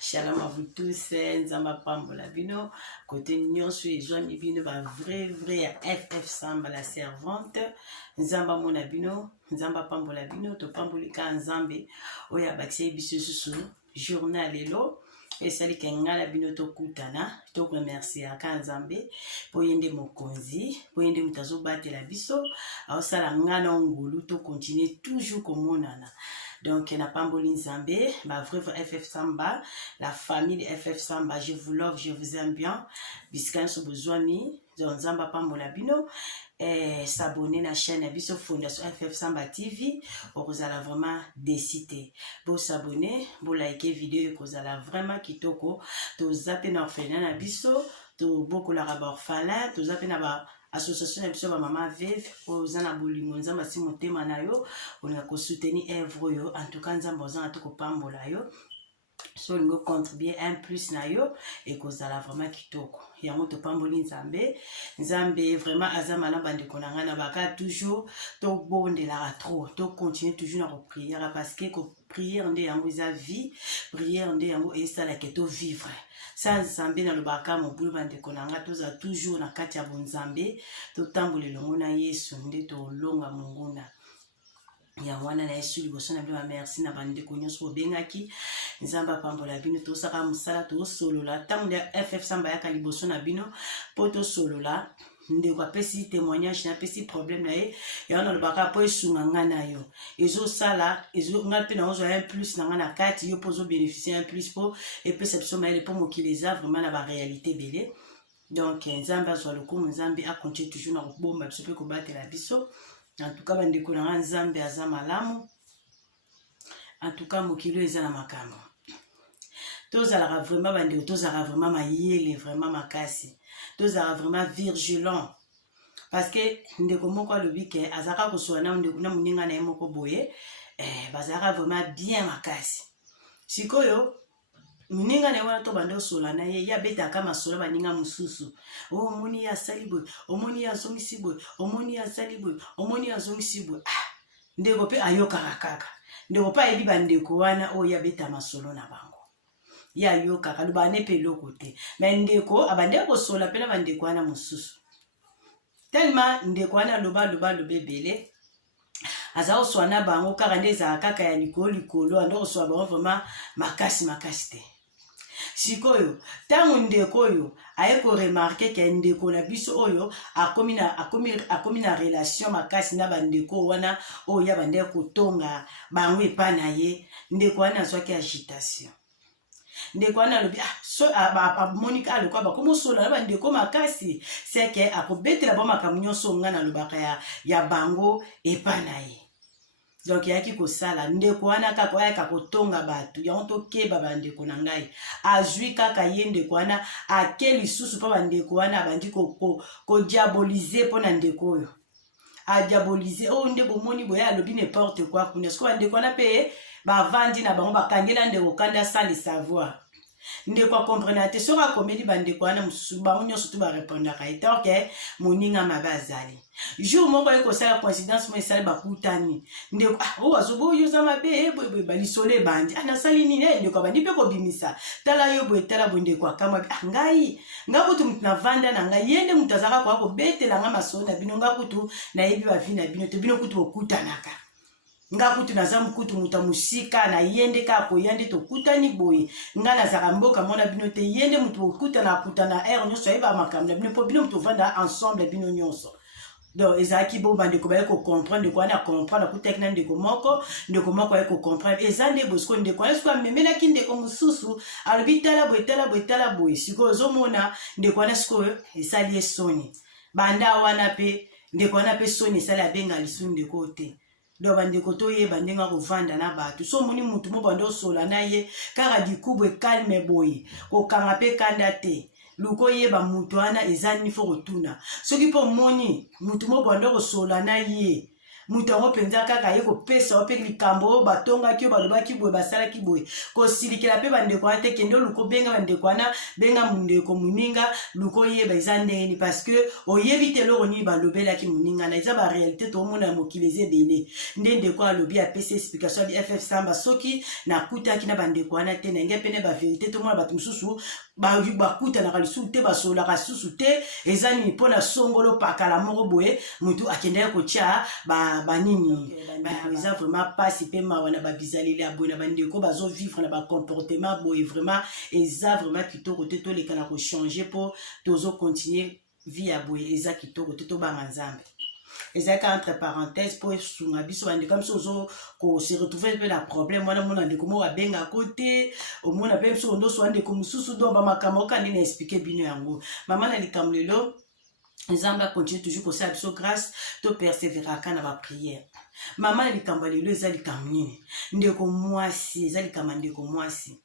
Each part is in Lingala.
Shalom à vous tous, Nzamba Pambola Bino, côté Nyonsu et Joan Bino, vrai FF Samba la servante, Nzamba Mona Bino, Nzamba Pambola Bino, to Pambolika Nzambe, Oya Baxé Bissusu, journal Elo, et sali Kengala Bino to Kutana, to remercier à Kanzambe, pour yende Mokonzi, pour yende Mutazo Bate la Biso, à Osala Ngana Ngulu, to continuer toujours comme on a. Donc, il n'y a pas Nzambe, ma vraie FF Samba, la famille de FF Samba, je vous love, je vous aime bien. Biscan so besoin ni, Nzamba Pambola Bino, et s'abonner à la chaîne Biso Fondation FF Samba TV, vous allez vraiment décider. Pour s'abonner, pour liker vidéo, vous allez vraiment kitoko, to zappé na orphelinat na Biso, to beaucoup la rabor fala, to zappé na association ya biso ba mama veve oza na bolingo nzamba si motema na yo olinga ko soutenir œuvre yo en tout cas nzamba oza to ko pambola yo so olingo contribuer un plus na yo et kozala vraiment kitoko yango to pamboli nzambe vraiment azama na bande konanga na baka toujours to bondela trop to continuer toujours na prier parce que prière nde yango za vie prière nde yango esala ke to vivre sans nzambe na lobaka mobulu bande konanga toza toujours na kati ya bonzambe to tambola longo na Yesu nde to longa monguna ya wana na Yesu liboso na bino merci na bande konyoso bengaki nzamba pambola bino to saka musala to solola tango de FF Samba ya liboso na bino poto solola nde ko pesi témoignage na pesi problème na ye ya wana lobaka po esunga ngana yo ezo sala ezo ngal pe na ozo un plus na ngana kati yo pozo bénéficier un plus po et perception ma ele po mokileza vraiment na ba réalité belé donc nzamba zo lokumu nzambe a continuer toujours na bomba biso pe ko batela biso. En tout cas, bande konanga nzambe aza malamu. En tout cas, mokilo eza na makambo. Tozala vraiment bande tozala vraiment mayele vraiment makasi. Tozala vraiment vigilant. Parce que ndeko moko alobi ke azaka ko soana ndeko na muninga na moko boye bazaka vraiment bien makasi. Sikoyo muninga na wana to bande sola na ye ya beta kama sola baninga mususu o moni ya salibo o moni ya zongisibo o moni ya salibo o moni ya zongisibo ndeko pe ayoka kaka ndeko pa ebi bandeko wana o ya beta masolo na bango ya yoka kalubane pe lokote mais ndeko abandeko sola pe na bandeko wana mususu tellement ndeko wana loba lobebele azao swana bango kaka ndeza kaka ya likolo ando swa bango vraiment makasi te. Sikoyo, tango ndeko oyo aye ko remarquer ke ndeko na biso oyo akomi na relation makasi na bandeko wana oyo ya bande ko tonga bango epa na ye ndeko wana azwaki agitation. Ndeko wana lobi so Monica alikuwa bakomo sola na bandeko makasi c'est que akobetela ba makambo nyonso ngana lobaka ya bango epa na ye. Donc yaki ko sala ndeko wana kaka yaka kotonga batu ya onto keba bandeko na ngai azui kaka ye ndeko wana akeli susu pa bandeko wana bandi ko diaboliser pona ndeko oyo a diaboliser o ndebo moni boya alobi n'importe quoi kuna sko bandeko wana pe ba vandi na bango bakangela ndeko kanda sans le savoir ndeko comprendre te soka komedi bandeko wana mususu ba onyo surtout ba répondre ka etant que moninga mabazali jour moko eko sala coïncidence mo esala bakutani ndeko o azobo yoza mabe boy balisole bandi ana sali nini ndeko bandi pe ko bimisa tala yo boy tala bondeko akama ngai ngakutu mutuna vanda na ngai yende mutazaka kwa ko betela nga masona bino ngakutu na yebi ba vina bino te bino kutu okutanaka ngakutu naza mkutu mutamusika na yende ka ko yende to kutani boye ngana za mboka mona bino te yende mutu okutana kutana nyonso eba makamna bino po bino mutu vanda ensemble bino nyonso. Donc ezaki bo bande ko ba ko comprendre ko na comprendre ko tekna ndeko moko ba ko comprendre ezande bosko ndeko asko memena kinde ko mususu alobi tala boy siko zomona ndeko na sko esali soni banda wana pe ndeko na pe soni sala benga lisunde kote. Do bandeko to ye bandenga ko vanda na batu so moni mutu mo bando sola na ye kaka dikubwe calme boy ko kanga pe kanda te luko ye ba mutu ana ezani fo rotuna soki po moni mutu mo bando ko sola na ye mutu yango mpenza kaka aye kopesa ope likambo batongaki balobaki boye basalaki boye kosilikela mpe bandeko wana te kende luka obenga bandeko wana benga mondeko moninga luka oyeba eza ndeni parce que oyebi te eloko nini balobelaki moninga na eza baréalité toomona mokili eza ebele nde ndeko alobi apesi explication abi ff samba soki nakutaki na bandeko wana te ndenge pene baverité tomona bato mosusu bakutanaka lisusu te basololaka lisusu te eza nini mpona songolo pakala moko boye mutu akendaki kotia banini eza vraiment pasi mpe mawa na babizaleli ya boye na bandeko bazovivre na bacomportement boye vraiment eza vraiment kitoko te toleka na kochange mpo tozocontinue vie ya boye eza kitoko te tobanga nzambe ezalaka entre parenthèse mpo esunga biso bandeko biso se retrouve mpe na problème wana mona ndeko moko abengako te omona mpe biso ondoswa ndeko mosusu do bamakambo okandi na explike bino yango mama na likambo lelo nzambe akontinue toujours kosala biso grâce toperseveraka na bapriere mama na likambo lelo eza likambo nini ndeko mwasi eza likambo ya ndeko mwasi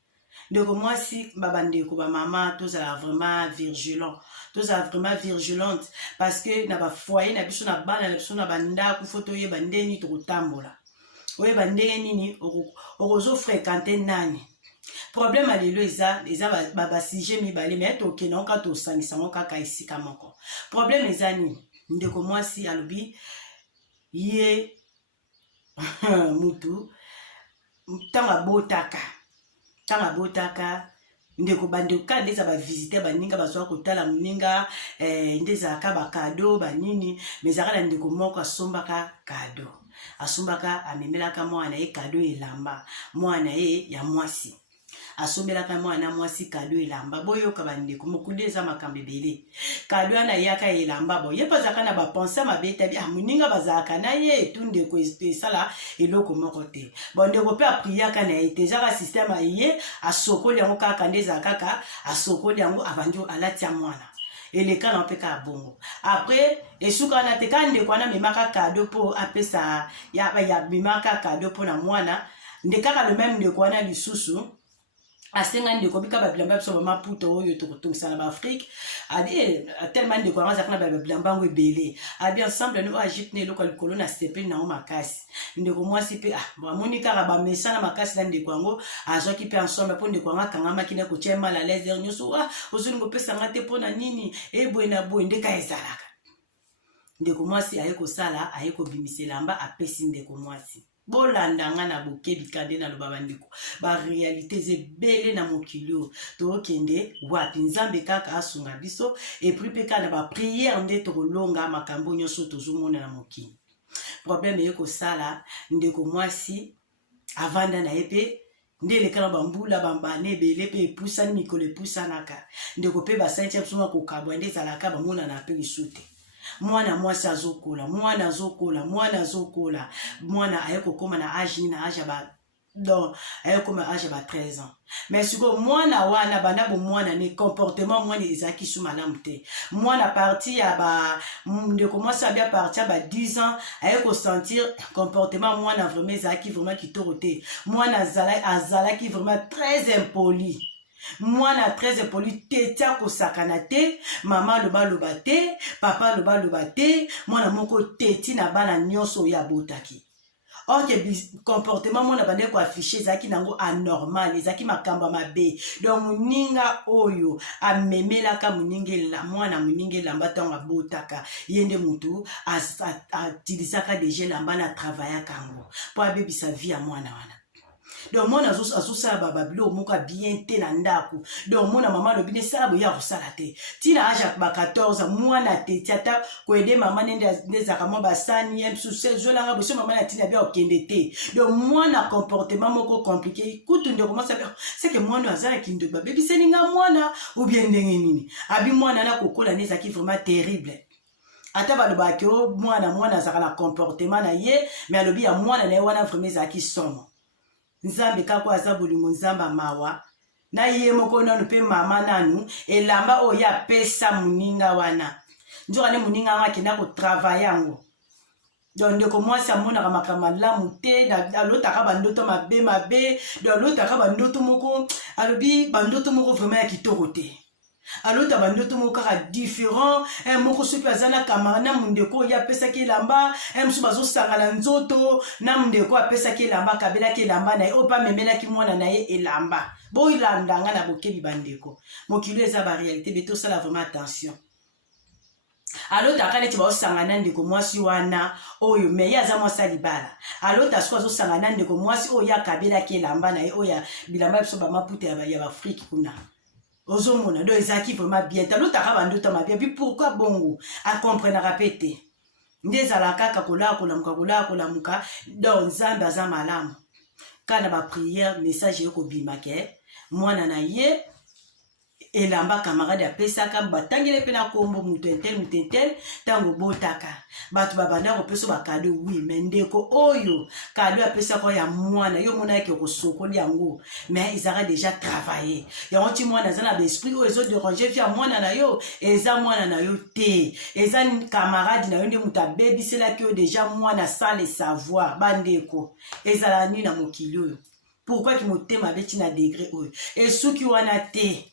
ndeko mwasi babandeko bamama tozala vraiment vigilante parce que na bafoyer na biso na bana na biso na bandako fo toyeba ndeni tokotambola oyeba ndenge nini okozofréquente nani problème ya lelo eza basujet mibale me tokende oka tosangisango kaka esika moko problème eza nini ndeko mwasi alobi ye mutu ntango abotaka ndeko bandeko kaka nde eza bavisite baninga bazwa kotala moninga nde ezalaka bakado banini me ezalaka na ndeko moko asombaka kado asombaka amemelaka mwana ye kado elamba mwana ye ya mwasi asombelaka mwana mwasi kado elamba boyoka bandeko mokulu eza makambo ebele kado wana yaka elamba bo ye bazalaka na bapense mabe tabi moninga bazalaka na ye etu ndeko esala eloko moko te bandeko mpe apriaka na ye te ezaka systeme aye asokoli yango kaka nde ezala kaka asokoli yango abandi alati ya mwana eleka na mpe kaka bongo apres esuka wana te kaka ndeko wana memaka kado mpo apesa memaka kado mpo na mwana nde kaka le meme ndeko wana lisusu asenga ndeko bika babilamba biso bamaputa oyo tokotongisa na baafrike adi tellement ndeko yango azalaka na babilamba yango ebele abi ensemble no agite na eloko ya likolo na sepeli nango makasi ndeko mwasi mpe bamoni kaka bamesana makasi na ndeko yango azwaki mpe ensemble mpo ndeko yango akangamaki na kotia mal à l'aise nyonso ozolinga opesanga te mpo na nini eboye na boye ndeka ezalaka ndeko mwasi aye kosala aye kobimisa elamba apesi ndeko mwasi bolandanga na bokebi kande na loba bandeko barealité ezebele na mokili oyo tokende wapi nzambe kaka asunga biso epui mpe kaka na bapriere nde tokolonga makambo nyonso tozomona na mokili problème eye kosala ndeko mwasi avanda na ye mpe nde elekana bambula bambane ebele mpe epusani mikolo epusanaka ndeko mpe basanti ya biso kokabwa nde ezalaka bamonana mpe lisu te mwana mwasi azokola mwana aye kokoma na age na age donc aye kokoma age ba 13 ans mais siko mwana wana banda bo mwana ne comportement mwana ezaki su malamu te mwana parti ya ndeko mwasi abia parti ya 10 ans aye ko sentir comportement mwana vraiment ezaki vraiment kitoko te mwana azalaki vraiment très impoli mwana très poli tete akosakana te mama aloba te papa aloba te mwana moko teti na bana nyonso oyo abotaki orke comportement mwana bande koafishe ezalaki nango anormal ezalaki makambo mabe donc moninga oyo amemelaka mwana moninga elamba ntango abotaka ye nde mutu atilisaka deja elamba na travaillaka yango mpo abebisa vie ya mwana wana donc mwana azosala babilo moko bien te na ndako donc mwana mama lobi ne sala boya kosala te tina age ba 14 mwana teti ata koede mama nde zaka mwa basani msusu zolanga boso mama na tina bia okende te donc mwana comportement moko compliqué kutu nde commence à c'est que mwana azala kindo babebi seninga mwana ou bien ndenge nini abi mwana na kokola ne zaki vraiment terrible ata balobaki mwana azaka na comportement na ye mais alobi ya mwana na ye wana vraiment zaki somo nzambe kako aza bolingo nzamba mawa na ye moko nanu pe mama nanu elamba oyo apesa muninga wana njoka ne muninga wana akenda kotravaille yango donc ndeko mwasi amonaka makambo malamu te alotaka bandoto mabe donc alotaka bandoto moko alobi bandoto moko vraiment ya kitoko te alota bandoto moko kaka différent moko soki aza na camarade na mundeko ye apesaki elamba mosusu bazosangana nzoto na mundeko apesaki elamba akabelaki elamba na ye oyo mpe amemelaki mwana na ye elamba boyilandanga na bokebi bandeko mokili eza baréalité be tosala vraiment attention alota neti bazosangana ndeko mwasi wana oyo me ye aza mwasi libala alota soki azosangana ndeko mwasi oyo ye akabelaki elamba na ye oyo bilamba biso bamaputa ya baafrike kuna ozomona do ezalaki vraiment bien talotaka bandoto mabia puis pourquoi bongo akomprenaka pe te nde ezalaka kaka kolamuka donc nzambe aza malamu kana bapriere message ekobimake mwana na ye elamba camarade apesaka batangele mpe na kombo mutu entel ntango botaka bato babanda kopesa bakado wi me ndeko oyo kado apesaka ya mwana yo mona yeke kosokoli yango me ezalaka deja travaille yango ti mwana aza na baesprit oyo ezoderange vi ya mwana na yo eza mwana na yo te eza camarade na yo nde moto abebiselaki yo deja mwana sans le savoir bandeko ezala nini na mokili oyo pourquoi ki motema abeti na degré oyo esuki wana te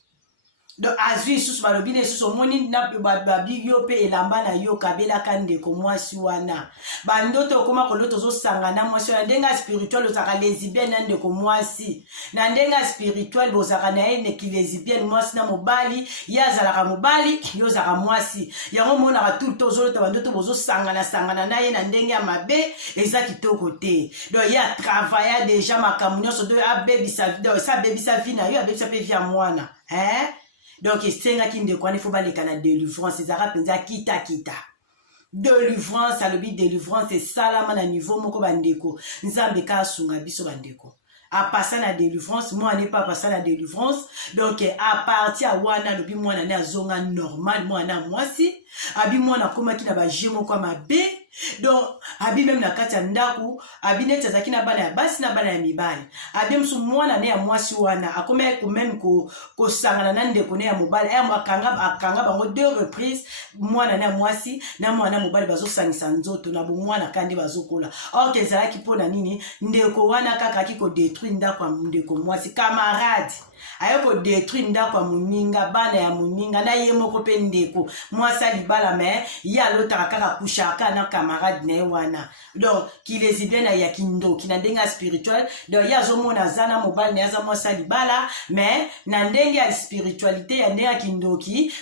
donc azwi susu balobi na susu omoni na babi yo pe elamba na yo kabelaka ndeko mwasi wana bandoto okoma kolota ozosangana mwasi wana ndenge spirituel ozalaka lesbienne na ndeko mwasi na ndenge spirituel bozalaka na ye neki lesbienne mwasi na mobali ye azalaka mobali yo ozalaka mwasi yango omonaka tout le temps ozolota bandoto bozosangana na ye na ndenge ya mabe eza kitoko te donc ye atravailla deja makambo nyonso do abebisa vi na yo abebisa mpe vi ya mwana donc esengaki ndeko wana ifo baleka na délivrance ezalaka mpenza kita délivrance alobi délivrance esalama na niveau moko bandeko nzambe ka asunga biso bandeko apasa na délivrance mwana epa apasa na délivrance donc aparti ya wana alobi mwana ne azonga normal mwana mwasi abi mwana akomaki na baje moko ya mabe donc abi meme na kati ya ndako abi neti azalaki na bana ya basi na bana ya mibali abi mosu mwana ne ya mwasi wana akomaki meme kosangana na ndeko ne ya mobali akanga bango deux reprises mwana ne ya mwasi na mwana ya mobali bazosangisa nzoto na bomwana kandi bazokola or ke ezalaki mpona nini ndeko wana kaka aki kodétruire ndako ya ndeko mwasi camarade aye kodétruire ndako ya moninga bana ya moninga na ye moko mpe ndeko mwasi alibala me ye alotaka kaka kushaka na camarade na ye wana donc kilesibien na ya kindoki na ndenge ya spirituel donc ye azomona aza na mobali na ye aza mwasi alibala me na ndenge ya spiritualité ya ndenge ya kindoki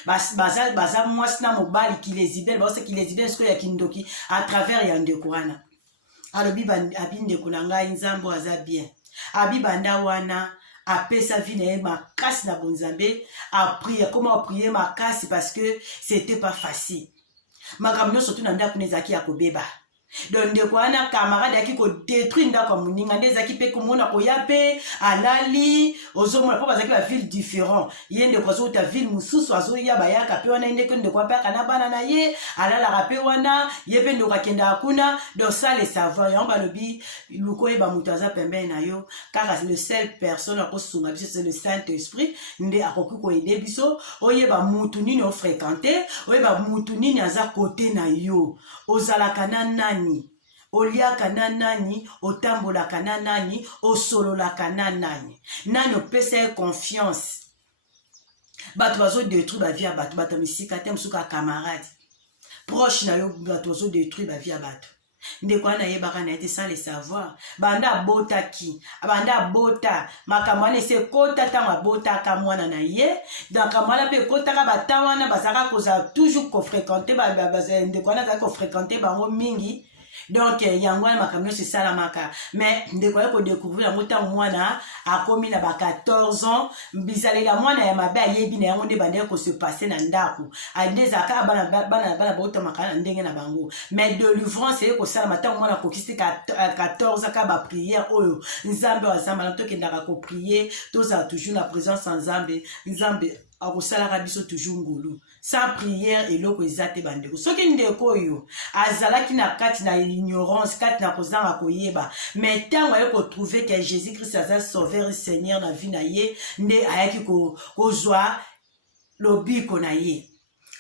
baza mwasi na mobali kilesibien baosa kilesibien sikoyo ya kindoki à travers ya ndeko wana alobi abi ndeko na ngai nzambo aza bien abi banda wana apesa vie na ye makasi na bonzambe aprie comment aprier makasi parce que c'était pas facile makambo nyonso tu na ndako ezalaki ya kobeba donc ndeko wana camarade yaki kodétruire ndako ya moninga nde ezalaki mpe komona koya mpe alali ozomona mpo bazalaki baville différent ye ndeko azouta ville mosusu azoya bayaka mpe wana ye ndeko ndeko apeyaka na bana na ye alalaka mpe wana ye mpe ndeko akendaka kuna donc ça le savoir yango balobi luka oyeba moto aza pembeni na yo kaka le seul personne akosunga biso c'est le saint esprit nde akoki koyede biso oyeba mutu nini ofréquente oyeba mutu nini aza kote na yo ozalaka na nani oliaka na nani otambolaka na nani osololaka na nani nani opesa ye confiance bato bazodétruire bavie ya bato misika te mosuku ya camarade proche na yo bato bazodétruire bavie ya bato ndeko wana yebaka na ye te sans le savoir banda abotaki banda abota makambo wana ese ekota ntango abotaka mwana na ye makambo wana mpe ekotaka bata wana bazalaka kozala toujours kofréquente ndeko wana azalaki kofréquente bango mingi donc yango wana makambo nyonso esalamaka mais ndeko aye kodécouvrir yango ntango mwana akomi na ba 14 ans bisalela mwana ya mabe ayebi na yango nde bandeki kose passe na ndako nde ezalaka bana bautamaka na ndenge na bango mais délivrance eye kosalama ntango mwana akokisi 14 aka bapriere oyo nzambe azambala tokendaka koprier tozala toujours na présence ya nzambe akosalaka biso toujours ngolu sans prière eloko eza te bandeko soki ndeko oyo azalaki na kati na ignorance kati na kozanga koyeba mais ntango aye kotrouve ke jésus christ aza sauveur seigneur na vie na ye nde ayaki kozwa lobiko na ye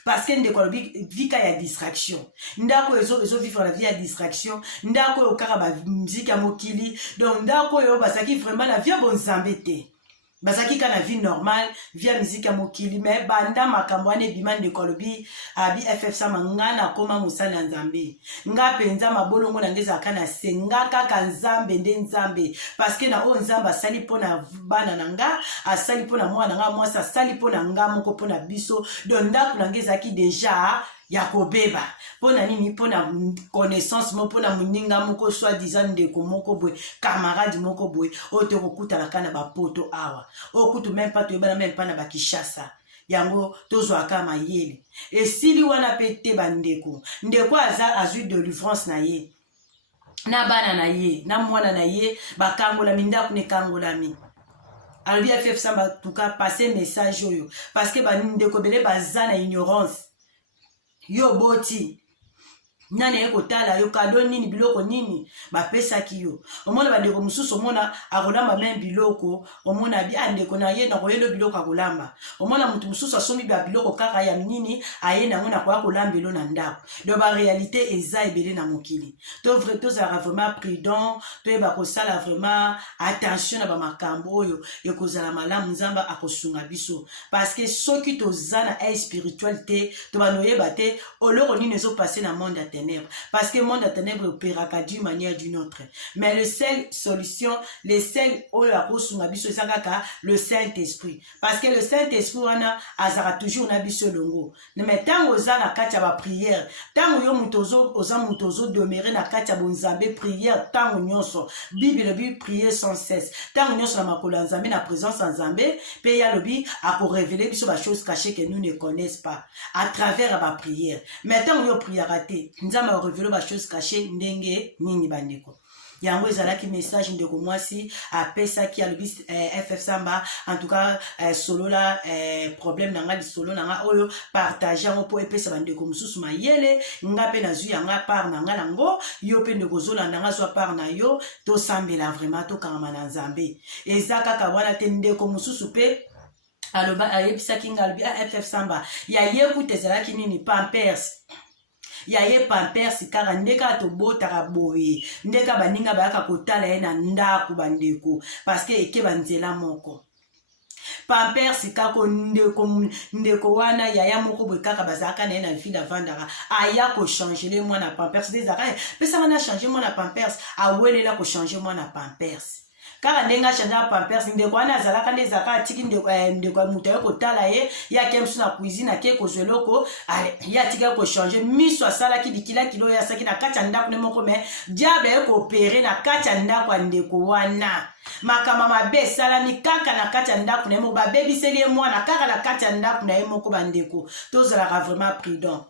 parce que ndeko alobi vika ya distraction ndako oyo ezovivre na vie ya distraction ndako oyo kaka bamiziki ya mokili donc ndako oyo bazalaki vraiment na vie ya bonzambe te bazaki ka na vie normale via musique ya mokili me banda makambo wana ebima ndeko alobi abi ff sama nga nakoma mosali ya nzambe nga mpenza mabolongo na nge ezalaka na se nga kaka nzambe nde nzambe parceke na oyo nzambe asali mpo na bana na nga asali mpo na mwana na nga mwasi asali mpo na nga moko mpo na biso don ndako na nge ezalaki deja ya kobeba mpona nini mpona connaissance mo mpona moninga moko soi-disant ndeko moko boye camarade moko boye oyo tokokutanaka na bapoto awa oyo kutu meme mpa toyebana meme mpa na bakishasa yango tozwaka mayele esili wana mpe te bandeko ndeko aza azwi delivrance na ye na bana na ye na mwana na ye bakangolami ndako nekangolami alobi ff samba tuka passe message oyo parceke bandeko bele baza na ignorance yo boti nani ye kotala yo kado nini biloko nini bapesaki yo omona bandeko mosusu omona akolamba meme biloko omona bi andeko na ye na koyelo biloko akolamba omona mutu mosusu asombi ba biloko kaka ya nini aye nango na koya kolambelo na ndako do baréalité eza ebele na mokili tozalaka vraiment prudent toyeba kosala vraiment attention na bamakambo oyo ekozala malamu nzambe akosunga biso parceke soki toza na aide spirituel te tobanoyeba te oloko nini ezopase na monde ya ténèbres parce que le monde à ténèbres opérera d'une manière d'une autre mais le seul solution le seul oyo akosunga biso ezakaka le Saint-Esprit parce que le Saint-Esprit wana azaka toujours na biso longo mais tango oza na kati ya ba prière tango yo muto oza muto ozodemere na kati ya bonzambe prière tango nyonso bible bi prier sans cesse tango nyonso na makolo ya nzambe na présence ya nzambe pe ya lobi akorévéler biso ba choses cachées que nous ne connaissons pas à travers ba prière mais tango yo prière te nzambe akorévéler ba choses cachées ndenge nini bandeko yango ezalaki message ndeko mwasi apesaki alobi ff samba en tout cas solola problème na nga lisolo na nga oyo partage yango mpo epesa bandeko mosusu mayele nga mpe nazwi yanga part na nga nango yo mpe ndeko ozolanda nga zwa part na yo tosambela vraiment tokangama na nzambe eza kaka wana te ndeko mosusu mpe aloba ayebisaki nga alobi ff samba yaye kuta ezalaki nini pampers ya ye pampers kaka ndeka tobotaka boye ndeka baninga bayaka kotala ye na ndako bandeko parce que eke banzela moko pampers kako ndeko wana yaya moko boye kaka bazalaka na ye na ville avandaka aya kochange mwana pampers dezaka pesanga na change mwana pampers awelela kochange mwana pampers kaka ndenge achangea pampers ndeko wana azalaka nde ezalaka atiki ndeko moto aye kotala ye yake mosu na cuisine ake kozwa eloko ye atika ye kochange miso asalaki bikilakilo oyo asaki na kati ya ndako ne moko me diable aye koopere na kati ya ndako ya ndeko wana makambo mabe esalami kaka na kati ya ndako na ye moko babebiseli ye mwana kaka na kati ya ndako na ye moko bandeko tozalaka vraiment prudent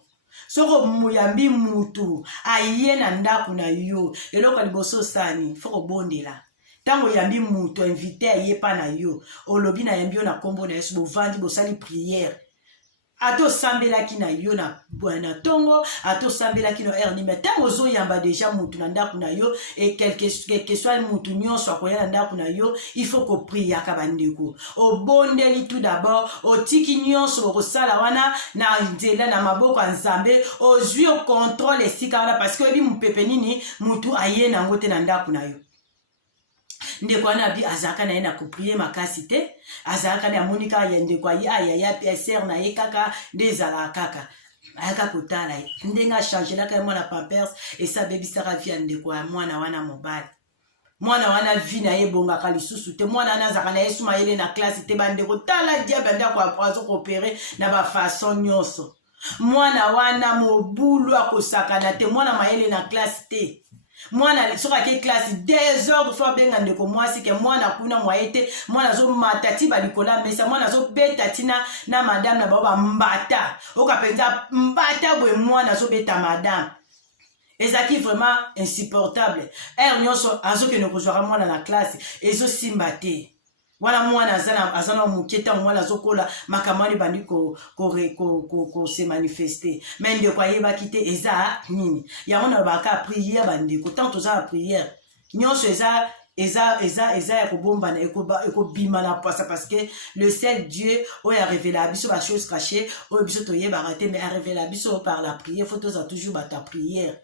soko moyambi mutu aye na ndako na yo eloko liboso osani fo kobondela tango yambi mutu invité ayepa na yo olobi na yambi yo na kombo na yesu bovandi bosali prière atosambelaki na yo na tongo atosambelaki no erni mais tango ozoyamba deja mutu na ndako na yo et quelque soit mutu nyonso akoya na ndako na yo il faut kopriaka bandeko obondeli tout d'abord otiki nyonso bokosala wana na nzela na maboko ya nzambe ozwi o contrôle esika wana parce que oyebi mopepe nini mutu aye nango te na ndako na yo ndeko wana abi azalaka na ye na koprie makasi te azalaka na amoni kaka ya ndeko aye ayaya pe ser na ye kaka nde ezalaka kaka ayaka kotala ye ndenge achangelaka ye mwana pampers esa abebisaka vi ya ndeko ya mwana wana mobali mwana wana vi na ye ebongaka lisusu te mwana wana azalaka na ye sumayele na klase te bandeko tala diable ndako azokoopere na bafason nyonso mwana wana mobulu akosakana te mwana mayele na klase te mwana soka ke classe 2 heures fois benga ndeko mwasi ke mwana kuna mwaete mwana zo matati balikola mesa mwana zo beta tina na madame na baba mbata okapenza mbata bwe mwana zo beta madame ezaki vraiment insupportable nyonso azoke ne kozwaka mwana na classe ezo simba te wana mwana azana muketa mwana azokola makamani bandi ko se manifester mais ndeko ayebaki te eza nini yango na baka prière bandeko tant toza prière nyonso eza ya kobombana ekobima na poisa parce que le seul Dieu oyo a révélé à biso ba chose cachée oyo biso toyebaka te mais a révélé à biso par la prière faut toza toujours bata prière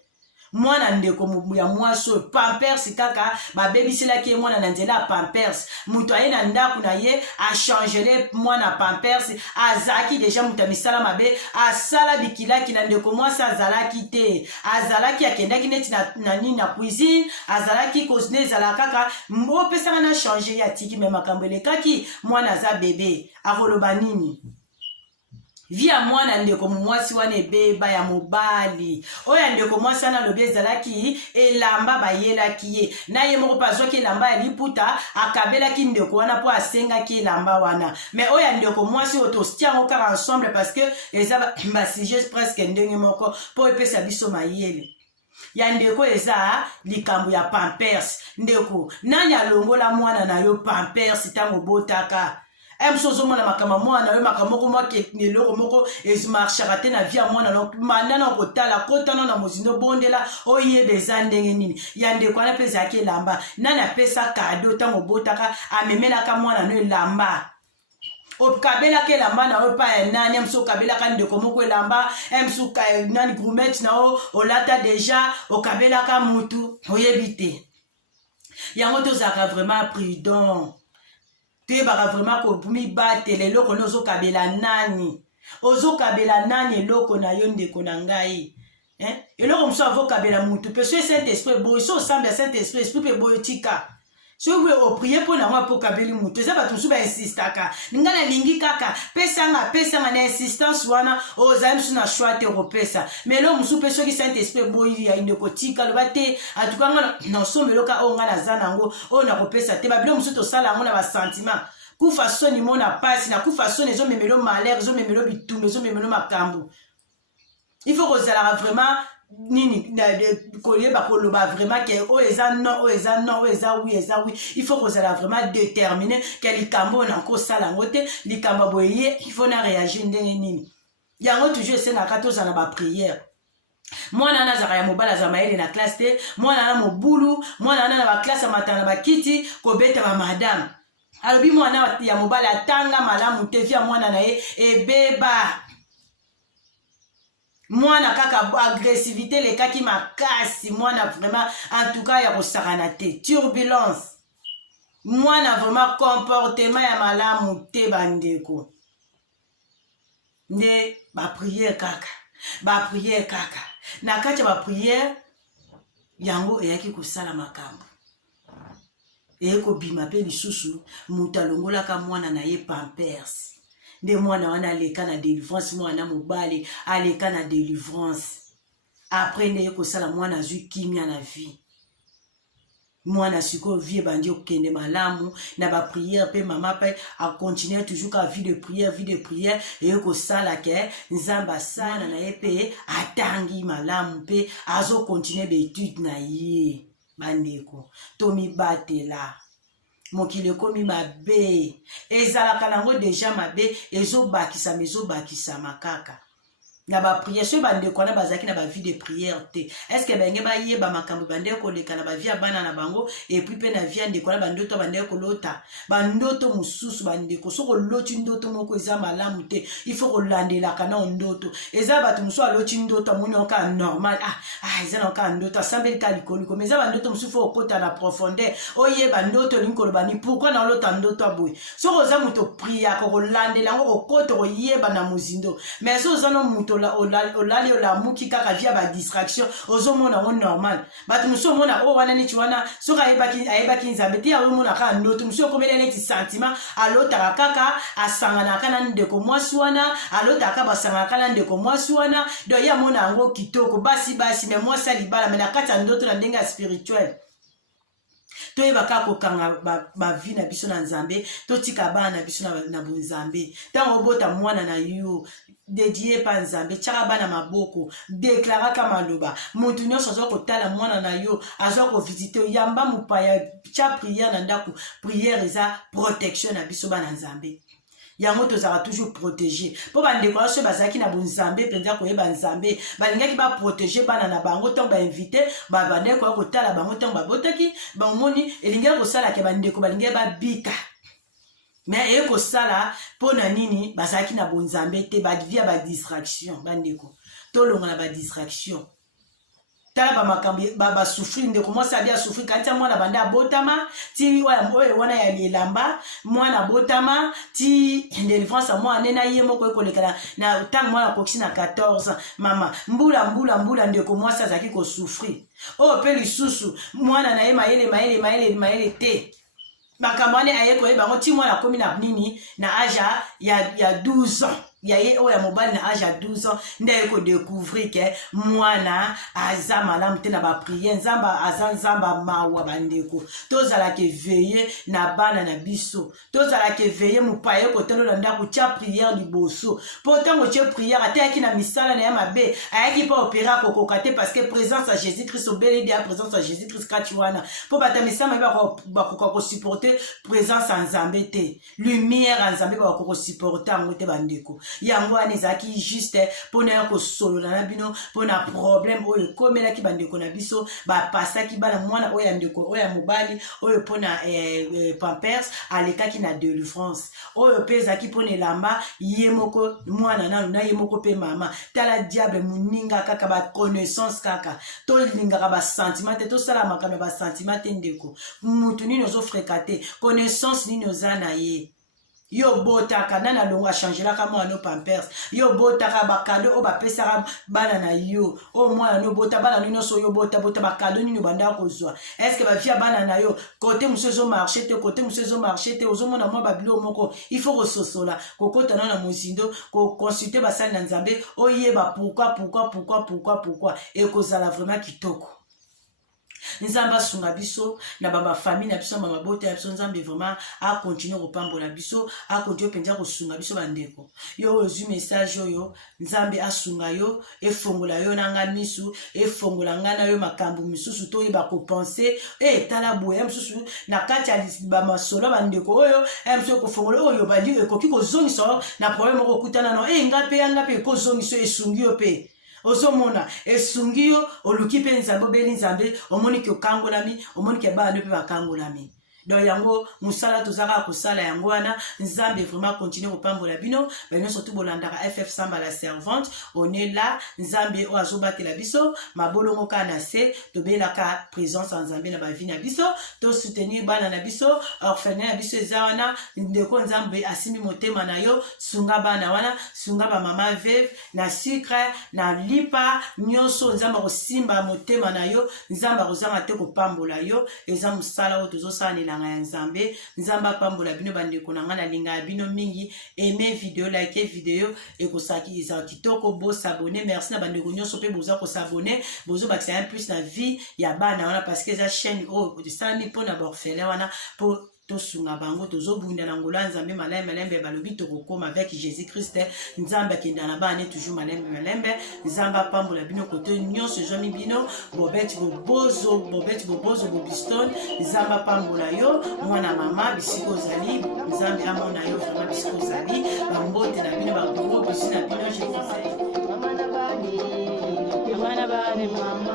mwana ndeko ya mwaso pampers kaka babebiselaki mwana na nzela pampers muto aye na ndako na ye achangele mwana pampers azalaki deja muto misala mabe asala bikilaki na ndeko mwasi azalaki te azalaki akendaki neti na nini na cuisine azalaki kosine ezala kaka opesanga na changer ya tiki me makambo elekaki mwana aza bebe akoloba nini via mwana ndeko mwasi wana ebeba ya mobali oya ndeko mwasi wana lobi ezalaki elamba bayelaki ye na ye moko pazwaki elamba ya liputa akabelaki ndeko wana po asengaki elamba wana me oya ndeko mwasi oyo tostiango kaka ensemble parce que eza basujet presque ndenge moko po epesa biso mayele ya ndeko eza likambo ya pampers ndeko nani alongola mwana na yo pampers ntango botaka emsozo mwana makama mwana yo makamoko mwake neloko moko ezimarchaka te na via mwana mandana kotala kotana na mozindo bondela oyeba eza ndenge nini ya ndeko wana mpe ezalaki elamba nani apesa kado ntango botaka amemelaka mwana no elamba okabelaka elamba na oyo pa ya nani emso okabelaka ndeko moko elamba emso nani grumete na o olata deja okabelaka mutu oyebi te yango tozalaka vraiment prudent toyebaka vraiment komibatela eloko na ozokabela nani ozokabela nani eloko na yo ndeko na ngai eloko mosusu avokabela mutu mpe so saint esprit boye so osambe ya saint esprit esprit mpe boye tika soki oprie mpo na mwa mpo okabeli mutu eza bato mosusu bainsistaka ninga nalingi kaka pesanga na insistance wana ozali mosusu na shwa te okopesa me eloko mosusu mpe soki saint esprit boyi ya ndeko tika loba te atukanga na osombeloka oyo nga naza nango oyo nakopesa te babilo mosusu tosala yango na basentiment kufa soni mona pasi na kufa soni ezomemelo malere ezomemelo bitumba ezomemelo makambo il faut kozalaka vraiment nini koyeba koloba vraiment ke oyo eza non oyo eza non oyo eza oui eza oui il faut kozala vraiment déterminé ke likambo oyo nakosala yango te likambo boye ye il faut na réagir ndenge nini yango toujours esengaka tozala na baprière mwana wana azalaka ya mobali azala mayele na classe te mwana wana mobulu mwana wana na baklasse amatana na bakiti kobeta bamadame alobi mwana ya mobali atanga malamu te via mwana na ye ebeba mwana kaka agressivité lekaki makasi mwana vraiment en tout cas ya kosakana te turbulence mwana vraiment comportement ya malamu te bandeko nde bapriere kaka na kati ya bapriere yango eyaki kosala makambo ekobima mpe lisusu moto alongolaka mwana na ye pampers nde mwana wana aleka na délivrance mwana mobali aleka na délivrance après nde ekosala mwana azwi kimia na vie mwana sikoyo vie ebandi okende malamu na bapriere mpe mama mpe akontinue toujours ka vie de prière eyekosala ke nzambe asala na ye mpe atangi malamu mpe azokontinue baetude na ye bandeko tomibatela mokili ekomi mabe ezalaka nango deja mabe ezobakisama kaka na baprière soki bandeko wana bazalaki na bavie de prière te estce bange bayeba makambo bandeko koleka na bavie ya bana na bango epui mpe na vie ya ndeko wana bandoto bandeko kolota bandoto mosusu bandeko soki oloti ndoto moko eza malamu te il faut kolandelaka na ndoto eza bato mosusu aloti ndoto amoni oka normal eza na oka ndoto asambeli ka likoliko mais eza bandoto mosusu fo okota na profondeur oyeba ndoto olingi koloba ni pourkui na olota ndoto aboye soki oza moto priaka kolandela yango kokota koyeba na mozindo mais soki oza no moto olali olamuki kaka via badistraction ozomona ngo normal bato mosusu omona oyo wana neti wana soki ayebaki nzambe te ayomona kaka ndoto mosusu okomela neti sentiment alotaka kaka asanganaka na ndeko mwasi wana alotaka basanganaka na ndeko mwasi wana do ye amona yango kitoko basi me mwasi alibala me na kati ya ndoto na ndenge ya spirituel toyeba kaka kokanga bavi na biso na nzambe totika bana na biso na bonzambe ntango obota mwana na yo dedie pa nzambe tiaka bana maboko deklaraka maloba motu nyonso azwa kotala mwana na yo azwa kovisite yamba mopaya tia priere na ndako priere eza protection na biso bana nzambe yango tozalaka toujours protégé mpo bandeko wana soki bazalaki na bonzambe mpenza koyeba nzambe balingaki baprotégé bana na bango ntango bainvite bandeko ya kotala bango ntango babotaki bamoni elingaki kosalaka bandeko balingaki babika mais ekosala mpo na nini bazalaki na bonzambe te bavia badistraction bandeko tolonga na badistraction tala bamakambi basouffrir ndeko mwasi abi asouffrir kanti ya mwana banda abotama ti oyo wana ya lelamba mwana abotama ti délivrance ya mwana nena ye moko ekolekana na ntango mwana akokisi na 14 mama mbula ndeko mwasi azalaki kosouffrir oyo mpe lisusu mwana na ye mayele te makambo wana aye koyeba bango ti mwana akomi na nini na age ya 12 ans ya ye oyo ya mobali na age ya 12 ans nde aye kodécouvrir ke mwana aza malamu te na bapriere nzamba aza nzamba mawa bandeko tozalaka eveye na bana na biso tozalaka eveye mopaye kotelola ndako tia priere liboso mpo ntango tie priere ateyaki na misala na ye mabe ayaki mpa opera kokoka te parce que présence ya jésus christ obeledi ya présence ya jésus christ kati wana mpo bato ya misala mabe bakoka kosupporte présence ya nzambe te lumière ya nzambe bakoka kosupporte yango te bandeko yango wana ezalaki juste mpona ya kosolola na bino mpona problème oyo ekomelaki bandeko na biso bapasaki bana mwana oyo ya ndeko oyo ya mobali oyo mpona pampers alekaki na délivrance oyo mpe ezalaki mpona elamba ye moko mwana nano na ye moko mpe mama tala diable moninga kaka baconnaissance kaka tolingaka basentiment te tosala makambo ya basentiment te ndeko mutu nini ozofréquente connaissance nini oza na ye yo botaka nana longo achangelaka mwana pampers yo botaka bakado oyo bapesaka bana na yo oyo mwana no bota bana no nyonso yo bota bakado nini obanda kozwa estce bavia bana na yo kote mosu ezomarche te kote mosu ezomarche te ozomona mwa babilo moko il faut kososola kokota nano na mozindo koconsulte basali na nzambe oyeba pourquoi ekozala vraiment kitoko nzambe asunga biso na bafamille na biso na mabota ya biso nzambe vraiment akontinue kopambola biso akontinue mpenza kosunga biso bandeko yo ozwi message oyo nzambe asunga yo efongola yo nanga misu efongola nga na yo makambo misusu toyeba kopense tala boye misusu na kati ya bamasolo bandeko oyo misusu ekofongola oyo bandi ekoki kozongisa na problème moko okutana no nga mpe ekozongisa esungi yo mpe ozomona esungi yo oluki mpe nzambe obeli nzambe omoni ke okangolami omoni ke bana mpe bakangolami donc yango musala tozaka kosala yango wana nzambe vraiment continue kopambola bino bino surtout bolandaka FF Samba la servante on est là nzambe o azobatela biso mabolongo kana se tobelaka présence en nzambe na bavi na biso to soutenir bana na biso orphelin na biso eza wana ndeko nzambe asimi motema na yo sunga bana wana sunga ba mama veuve na sucre na lipa nyonso nzambe kosimba motema na yo nzambe kozanga te kopambola yo eza musala o tozosala ya nzambe nzambe apambola bino bandeko na nga na linga ya bino mingi aime video like video ekosaki eza kitoko bo s'abonner merci na bandeko nyonso pe boza ko s'abonner bozo bakisa un plus na vie ya bana wana parce que eza chaîne o salami pona borfelin wana po tosunga bango tozobunda na ngolo nzambe malembe balobi tokokoma avec Jésus Christ nzambe akenda na bana toujours malembe nzambe apambola bino kote nyonso ezwami bino bobeti bobozo bobiston nzambe apambola yo mwana mama bisiko ozali nzambe amona yo vraiment bisiko ozali bambote na bino bagoro bisi na bino je vous aime mama na bani mama